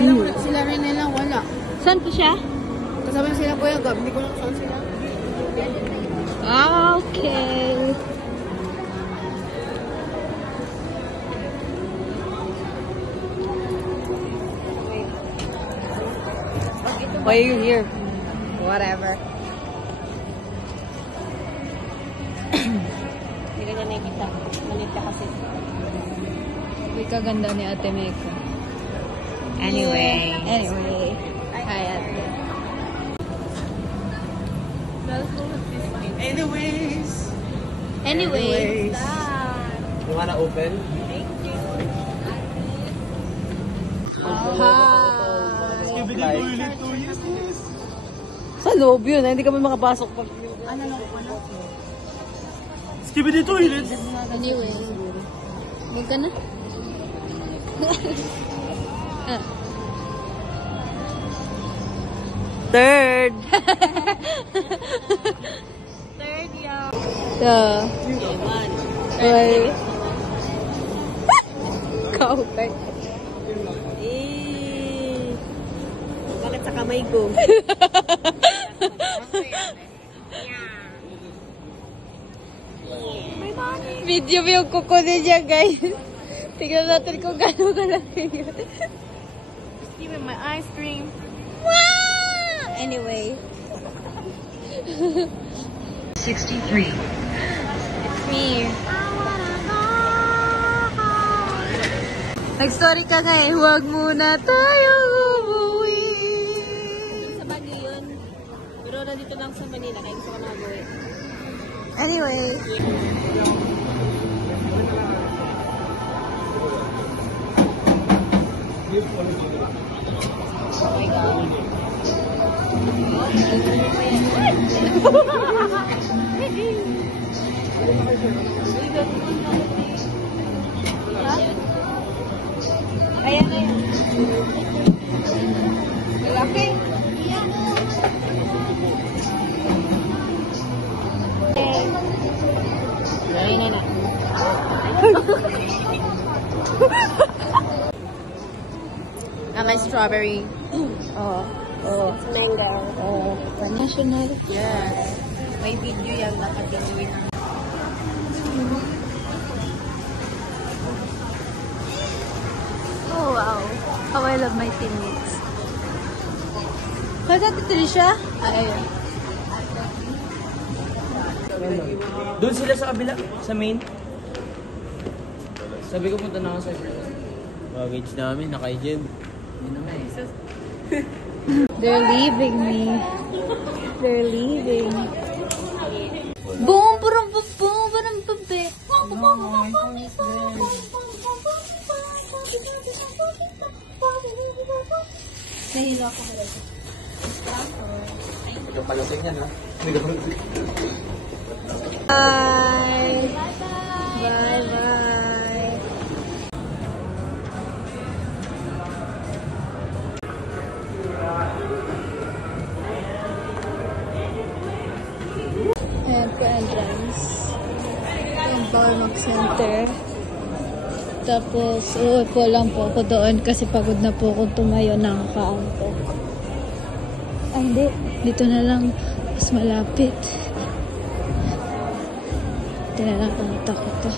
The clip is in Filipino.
Sila rin nila, wala. Saan po siya? Kasama sila Kuya Gab, hindi ko lang saan sila. Okay. Why are you here? Whatever. Hindi ka na nakikita. Malit ka kasi. Uy, kaganda ni Ate Meko. Anyway. Hi, Ate. Anyways. You wanna open? Sa loob yun, hindi kami makapasok pag Skibidi toilet! Anyway. Huwag ka na. Third. Third year. Well. Kaukay. Bakit sa kamay ko? Video yung kukunin niya, guys. Tignan natin kung gano'n kalaki yun. Give me my ice cream. Wow! Anyway. 63. It's me. Nag-story ka nga eh. Huwag muna tayong umuwi. Sa Baguio yun. Pero nandito lang sa Manila, kaya gusto ko na mag-uwi. Anyway. Ayan na yun. Malaki. Ayan na. May strawberry. Oh. Mango. Oh. National. Yes. May video yan nakatinuin. Oh, wow. How I love my teammates. Kaya dito siya? Ayun. Doon sila sa kabila, sa main. Sabi ko punta na ako sa baggage namin, naka-agent. Yun naman eh. They're leaving me. They're leaving. Boom, boom, boom, boom, boom, boom, boom. Nahila ko talaga. Pagkapalasing yan ha. Bye. Bye, bye. Ayan po entrance. Ayan po mag-center. Tapos, uuwi po lang po ako doon kasi pagod na po ako tumayo ng kaanto. Ay, hindi. Dito na lang. Mas malapit. Dito na lang pumunta ko to.